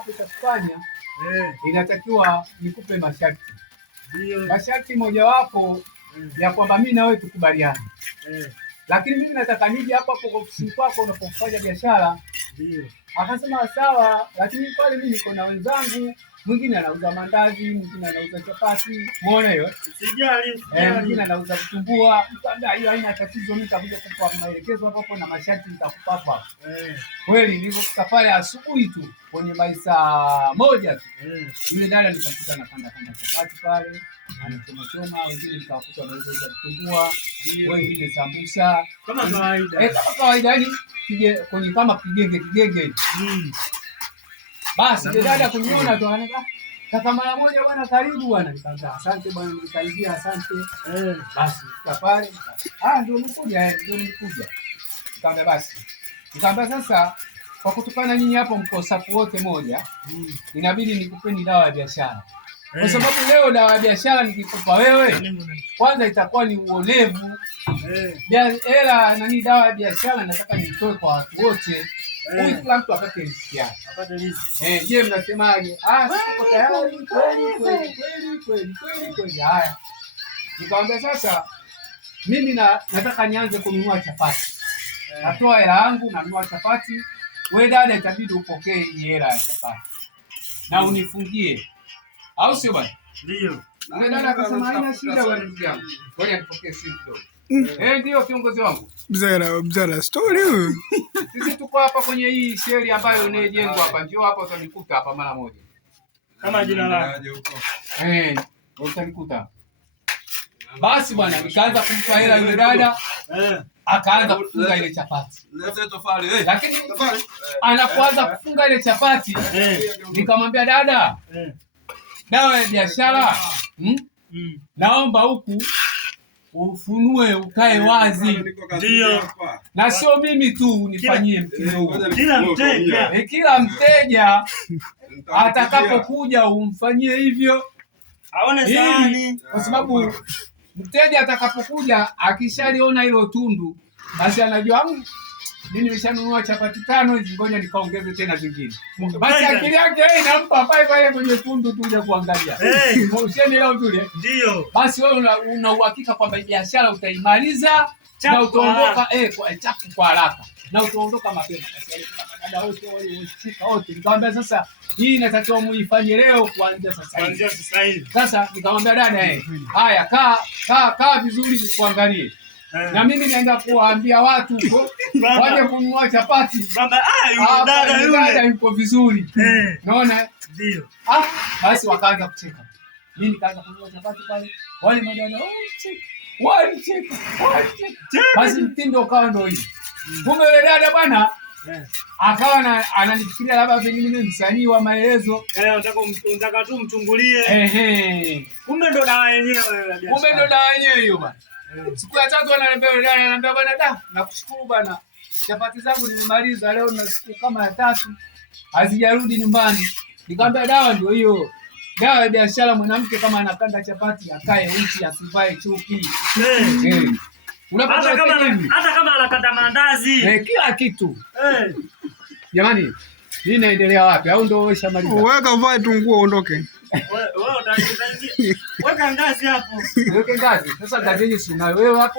hapo cha kufanya inatakiwa nikupe masharti. Ndio. Masharti mojawapo ya kwamba mimi na wewe tukubaliane. Lakini mimi nataka nije hapo hapo ofisini kwako unapofanya biashara. Ndio. Akasema sawa, lakini pale mimi niko na wenzangu, mwingine anauza mandazi, mwingine anauza chapati, muone hiyo? Sijali. Mwingine anauza vitumbua. Nikamwambia hiyo haina tatizo, mimi nitakuja kukupa maelekezo hapo hapo na masharti nitakupa hapa. Kweli nilipofika pale asubuhi tu kwenye masaa moja tu. Yule dada nikamkuta anapanda chapati pale, anachoma, wengine nikawakuta wanauza vitumbua, wengine sambusa. Kama kawaida. Kama kawaida yani kwenye kama kigenge. Basi yule dada kuniona tu anataka kaka mara moja bwana karibu bwana. Nikamwambia asante bwana nilikaribia asante. Basi tukapale. Ndio nikuja. Nikamwambia basi. Nikamwambia sasa kwa kutokana nyinyi hapo mko safu wote moja, inabidi nikupeni dawa ya biashara. Kwa sababu leo dawa ya biashara nikikupa wewe, kwanza itakuwa ni uonevu. Hela dawa ya biashara nataka nitoe kwa watu wote. Huyu kila mtu apate riziki yake. Apate riziki. Je, mnasemaje? Siko tayari kweli. Haya. Nikamwambia sasa mimi nataka nianze kununua chapati. Natoa hela yangu nanunua chapati. Wewe dada itabidi upokee hii hela ya chapati. Na unifungie. Au sio bwana? Ndio. Wewe dada akasema haina shida bwana ndugu yangu. Ngoja nipokee simu kidogo. Ndio kiongozi wangu. Mzara story huyu. Sisi tuko hapa kwenye hii sheri ambayo inajengwa hapa. Njoo hapa utanikuta hapa mara moja. Kama jina lako. Utanikuta. Basi bwana nikaanza kumpa hela yule dada. Akaanza kufunga ile chapati. Lakini anapoanza kufunga ile chapati, nikamwambia dada, dawa ya biashara, naomba huku ufunue ukae wazi. Ndio. Na sio mimi tu nifanyie mtindo huu. Kila mteja atakapokuja umfanyie hivyo. Aone sahani. Kwa sababu mteja atakapokuja akishaliona hilo tundu, basi anajua mimi nimeshanunua chapati 5 hizi, ngoja nikaongeze tena zingine. Basi akili yake inampa pale kwenye tundu tu ya kuangalia. Usiende leo tule. Ndio. Basi wewe una uhakika kwamba biashara utaimaliza na utaondoka kwa haraka. Na utaondoka mapema. Basi dada wote nikamwambia sasa hii inatakiwa muifanye leo kuanzia sasa hivi. Sasa nikamwambia dada haya kaa vizuri nikuangalie. Na mimi naenda kuwaambia watu waje kununua chapati. Dada yuko vizuri. Unaona? Ndio. Basi wakaanza kucheka. Mimi nikaanza kununua chapati pale. Wale madada walicheka. Basi mtindo ukawa ndio hivi. Kumbe yule dada bwana akawa ananifikiria labda pengine mimi msanii wa maelezo. Unataka tu mchungulie. Kumbe ndo dawa yenyewe hiyo bwana. Siku ya 3 ananiambia bwana nakushukuru bwana. Chapati zangu nimemaliza leo na siku kama ya 3 hazijarudi nyumbani. Nikamwambia dawa ndio hiyo. Dawa ya biashara, mwanamke kama anakanda chapati akae uchi asivae chupi. Hata kama anakata mandazi. Kila kitu. Jamani, hii inaendelea wapi? Au ndio ushamaliza? Weka vae tu nguo uondoke. Wewe utaingia. Weka ngazi hapo. Weka ngazi. Sasa ngazi yenyewe si unayo wewe hapo.